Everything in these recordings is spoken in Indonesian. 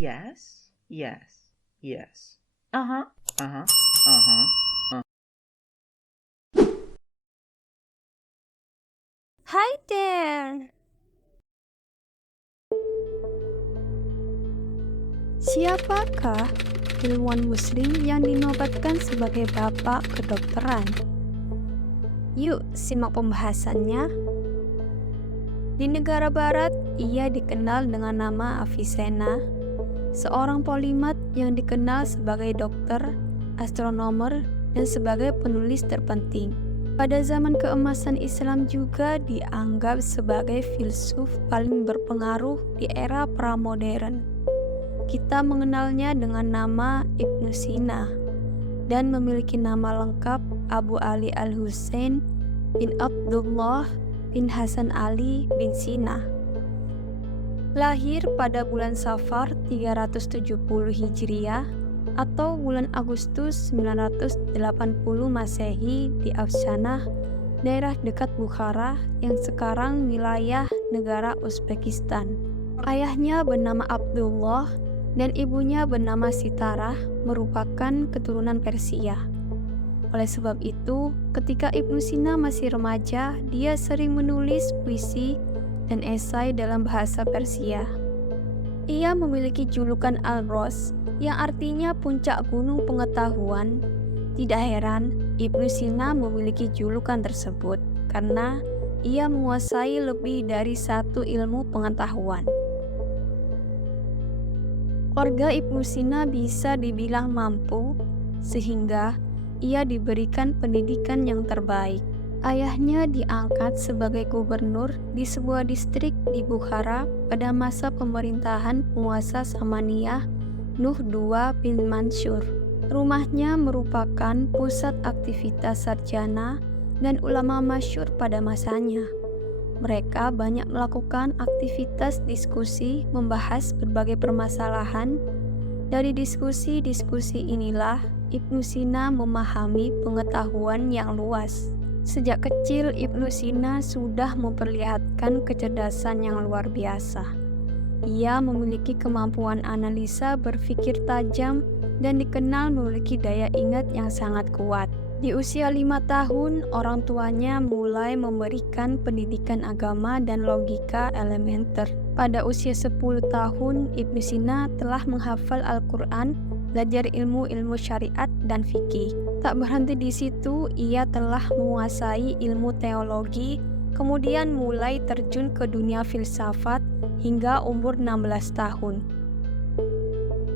Yes, yes, yes. Uh-huh, uh-huh, uh-huh. Hi there! Siapakah ilmuwan muslim yang dinobatkan sebagai bapak kedokteran? Yuk simak pembahasannya. Di negara barat, ia dikenal dengan nama Avicenna, seorang polimat yang dikenal sebagai dokter, astronomer, dan sebagai penulis terpenting. Pada zaman keemasan Islam juga dianggap sebagai filsuf paling berpengaruh di era pramodern. Kita mengenalnya dengan nama Ibnu Sina dan memiliki nama lengkap Abu Ali Al-Husain bin Abdullah bin Hasan Ali bin Sina. Lahir pada bulan Safar 370 Hijriah atau bulan Agustus 980 Masehi di Afshanah, daerah dekat Bukhara yang sekarang wilayah negara Uzbekistan. Ayahnya bernama Abdullah dan ibunya bernama Sitarah, merupakan keturunan Persia. Oleh sebab itu, ketika Ibnu Sina masih remaja, dia sering menulis puisi dan esai dalam bahasa Persia. Ia memiliki julukan Al-Ros, yang artinya puncak gunung pengetahuan. Tidak heran, Ibnu Sina memiliki julukan tersebut, karena ia menguasai lebih dari satu ilmu pengetahuan. Keluarga Ibnu Sina bisa dibilang mampu, sehingga ia diberikan pendidikan yang terbaik. Ayahnya diangkat sebagai gubernur di sebuah distrik di Bukhara pada masa pemerintahan penguasa Samaniyah Nuh II bin Mansur. Rumahnya merupakan pusat aktivitas sarjana dan ulama masyhur pada masanya. Mereka banyak melakukan aktivitas diskusi membahas berbagai permasalahan. Dari diskusi-diskusi inilah Ibnu Sina memahami pengetahuan yang luas. Sejak kecil Ibnu Sina sudah memperlihatkan kecerdasan yang luar biasa. Ia memiliki kemampuan analisa berpikir tajam dan dikenal memiliki daya ingat yang sangat kuat. Di usia 5 tahun, orang tuanya mulai memberikan pendidikan agama dan logika elementer. Pada usia 10 tahun, Ibnu Sina telah menghafal Al-Quran, belajar ilmu-ilmu syariat dan fikih. Tak berhenti di situ, ia telah menguasai ilmu teologi, kemudian mulai terjun ke dunia filsafat hingga umur 16 tahun.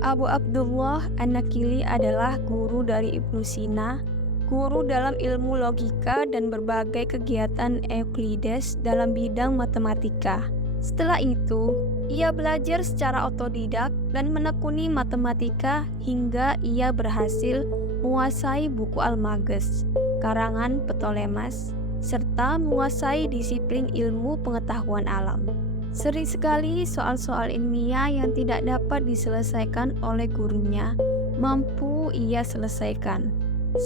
Abu Abdullah An-Nakili adalah guru dari Ibnu Sina, guru dalam ilmu logika dan berbagai kegiatan Euclides dalam bidang matematika. Setelah itu, ia belajar secara otodidak dan menekuni matematika hingga ia berhasil menguasai buku Al-Maghz, karangan Ptolemas, serta menguasai disiplin ilmu pengetahuan alam. Sering sekali soal-soal ilmiah yang tidak dapat diselesaikan oleh gurunya mampu ia selesaikan.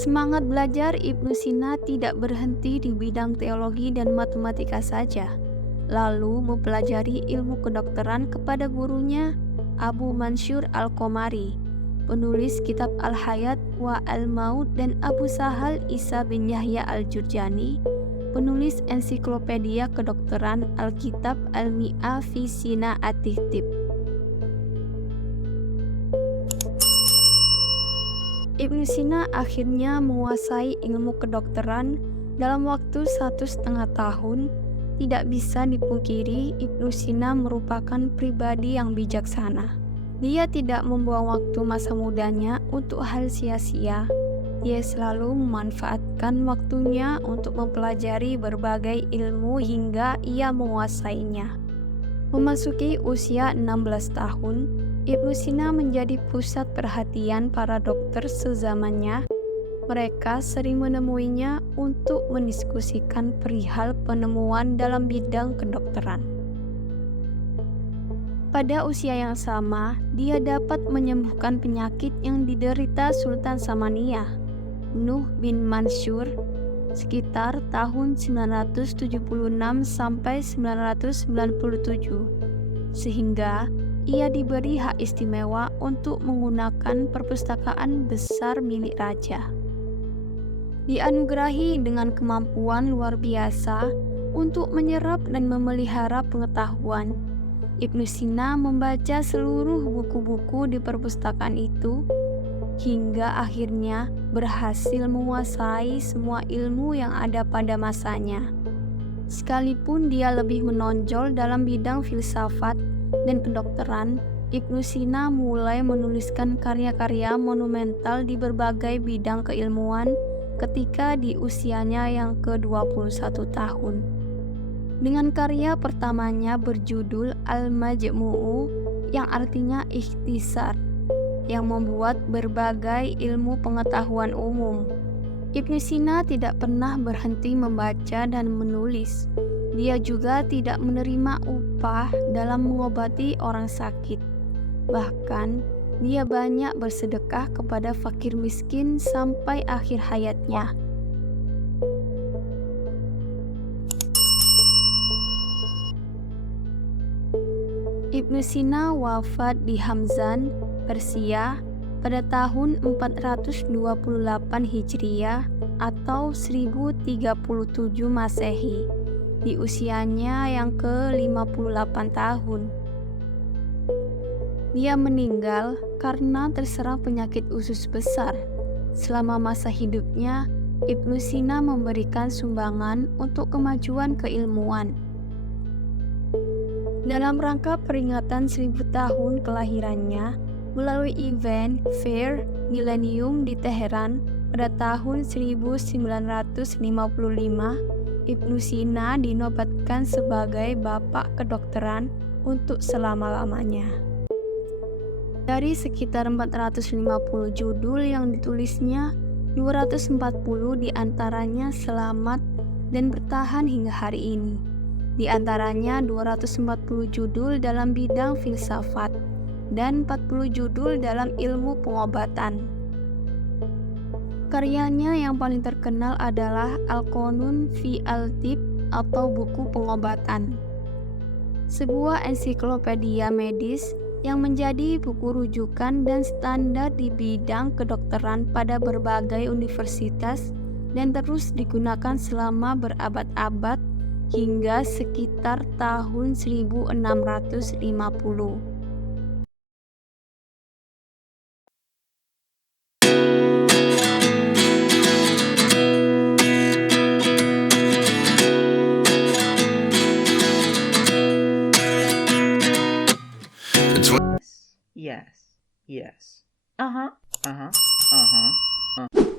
Semangat belajar Ibnu Sina tidak berhenti di bidang teologi dan matematika saja, lalu mempelajari ilmu kedokteran kepada gurunya Abu Mansur Al-Qomari, penulis kitab Al-Hayat wa Al-Maut, dan Abu Sahal Isa bin Yahya Al-Jurjani, penulis ensiklopedia kedokteran Alkitab Al-Mi'ah fi Sina At-Tihtib. Ibnu Sina akhirnya menguasai ilmu kedokteran dalam waktu 1,5 tahun. Tidak bisa dipungkiri, Ibnu Sina merupakan pribadi yang bijaksana. Dia tidak membuang waktu masa mudanya untuk hal sia-sia. Dia selalu memanfaatkan waktunya untuk mempelajari berbagai ilmu hingga ia menguasainya. Memasuki usia 16 tahun, Ibnu Sina menjadi pusat perhatian para dokter sezamannya. Mereka sering menemuinya untuk mendiskusikan perihal penemuan dalam bidang kedokteran. Pada usia yang sama, dia dapat menyembuhkan penyakit yang diderita Sultan Samaniyah, Nuh bin Mansur, sekitar tahun 976 sampai 997, sehingga ia diberi hak istimewa untuk menggunakan perpustakaan besar milik raja. Dianugerahi dengan kemampuan luar biasa untuk menyerap dan memelihara pengetahuan, Ibnu Sina membaca seluruh buku-buku di perpustakaan itu hingga akhirnya berhasil menguasai semua ilmu yang ada pada masanya. Sekalipun dia lebih menonjol dalam bidang filsafat dan kedokteran, Ibnu Sina mulai menuliskan karya-karya monumental di berbagai bidang keilmuan ketika di usianya yang ke-21 tahun. Dengan karya pertamanya berjudul Al-Majmu'u yang artinya ikhtisar, yang membuat berbagai ilmu pengetahuan umum. Ibnu Sina tidak pernah berhenti membaca dan menulis. Dia juga tidak menerima upah dalam mengobati orang sakit. Bahkan, dia banyak bersedekah kepada fakir miskin sampai akhir hayatnya. Ibnu Sina wafat di Hamzan, Persia pada tahun 428 Hijriah atau 1037 Masehi di usianya yang ke-58 tahun. Dia meninggal karena terserang penyakit usus besar. Selama masa hidupnya, Ibnu Sina memberikan sumbangan untuk kemajuan keilmuan. Dalam rangka peringatan 1000 tahun kelahirannya, melalui event Fair Millennium di Teheran pada tahun 1955, Ibnu Sina dinobatkan sebagai Bapak Kedokteran untuk selama-lamanya. Dari sekitar 450 judul yang ditulisnya, 240 diantaranya selamat dan bertahan hingga hari ini. Di antaranya 240 judul dalam bidang filsafat dan 40 judul dalam ilmu pengobatan. Karyanya yang paling terkenal adalah Al-Qanun fi al-Tib atau buku pengobatan, sebuah ensiklopedia medis yang menjadi buku rujukan dan standar di bidang kedokteran pada berbagai universitas dan terus digunakan selama berabad-abad hingga sekitar tahun 1650. Yes. Yes. Uh-huh. Uh-huh. Uh-huh.